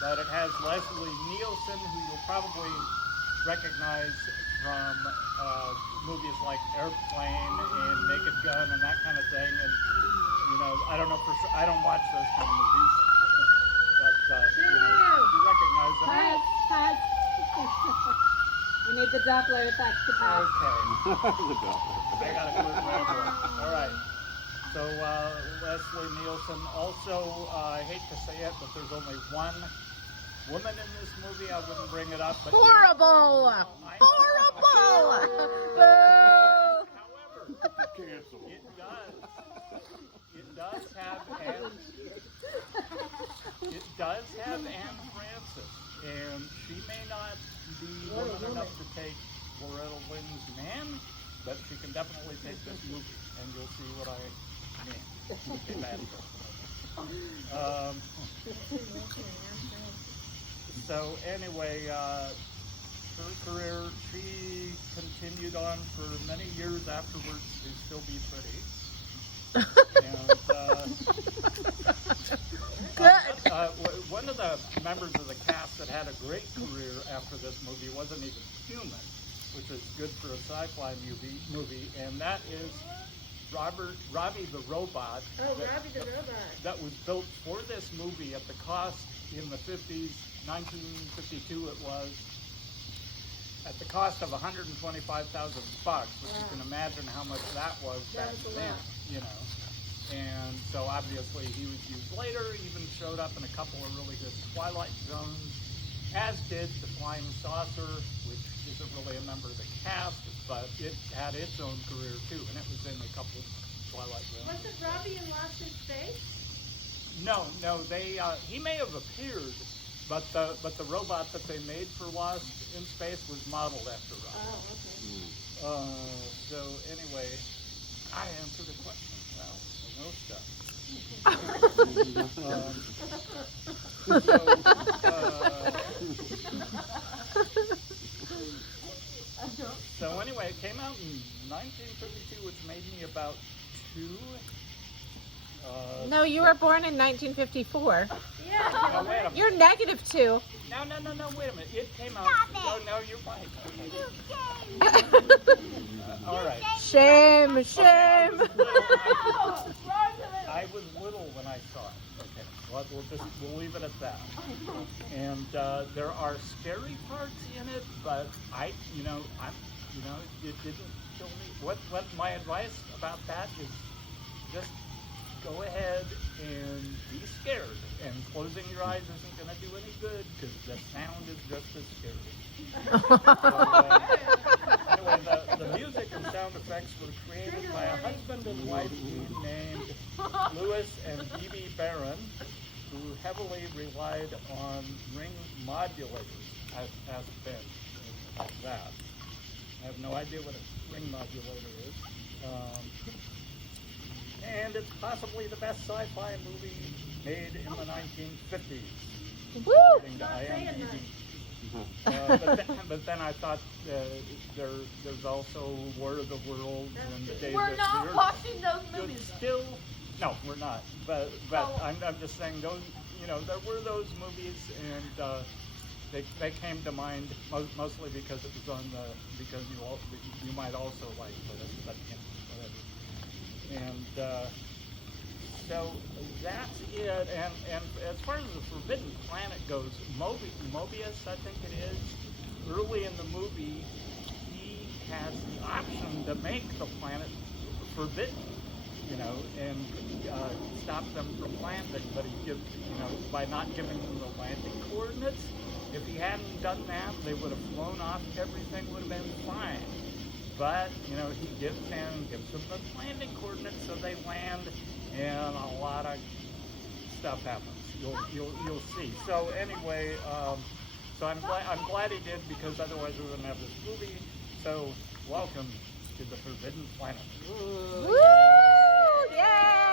but it has Leslie Nielsen, who you'll probably recognize from movies like Airplane and Naked Gun and that kind of thing. And you know, I don't know for sure. I don't watch those kind of movies, but you know, you recognize them. Pat. We need the Doppler effect to pass. Okay. I got a good one. All right. So Leslie Nielsen. Also, I hate to say it, but there's only one woman in this movie. I wouldn't bring it up. But Horrible! Horrible! Boo! However, it does have Anne Francis, and she may not be woman enough to take Loretta Lynn's Man, but she can definitely take this movie, and you'll see what I mean. Okay, bad So anyway, her career, she continued on for many years afterwards to still be pretty. And one of the members of the cast that had a great career after this movie wasn't even human, which is good for a sci-fi movie, and that is Robbie the Robot. Robbie the Robot. That was built for this movie at the cost in the 50s, 1952 it was, at the cost of $125,000, which you can imagine how much that was back then, you know. And so obviously he was used later, even showed up in a couple of really good Twilight Zones, as did the Flying Saucer, which isn't really a member of the cast, but it had its own career too, and it was in a couple of Twilight Zones. Wasn't Robbie in Lost in Space? No, he may have appeared, but the robot that they made for Lost in Space was modeled after Robbie. Oh, okay. So anyway, I answered the question. Well, no stuff. So anyway, it came out in 1952, which made me about 2. No, you were born in 1954. Yeah. No, wait a minute. You're -2. No, wait a minute. It came out. No, you're right. All right. Shame. I was little when I saw it. Okay, we'll leave it at that. And there are scary parts in it, but it didn't kill me. What my advice about that is just go ahead and be scared. And closing your eyes isn't going to do any good because the sound is just as scary. Anyway, the music and sound effects were created by a husband and wife team named Louis and Phoebe Barron, who heavily relied on ring modulators as Ben, like that. I have no idea what a ring modulator is. And it's possibly the best sci-fi movie made in the 1950s. Woo! According to IMDb. But then I thought there's also War of the Worlds and the Days We're of not Fear. watching those movies. Still, no, we're not. But I'm just saying those. You know, there were those movies, and they came to mind mostly because it was on the because you might also like this, but you know, whatever. And so that's it. And as far as the Forbidden Planet goes, Mobius, I think it is, early in the movie, he has the option to make the planet forbidden, you know, and stop them from landing. But he gives, you know, by not giving them the landing coordinates. If he hadn't done that, they would have flown off. Everything would have been fine. But, you know, he gives them the landing coordinates so they land, and a lot of stuff happens. You'll see. So anyway, so I'm glad he did, because otherwise we wouldn't have this movie. So welcome to the Forbidden Planet. Woo! Yeah!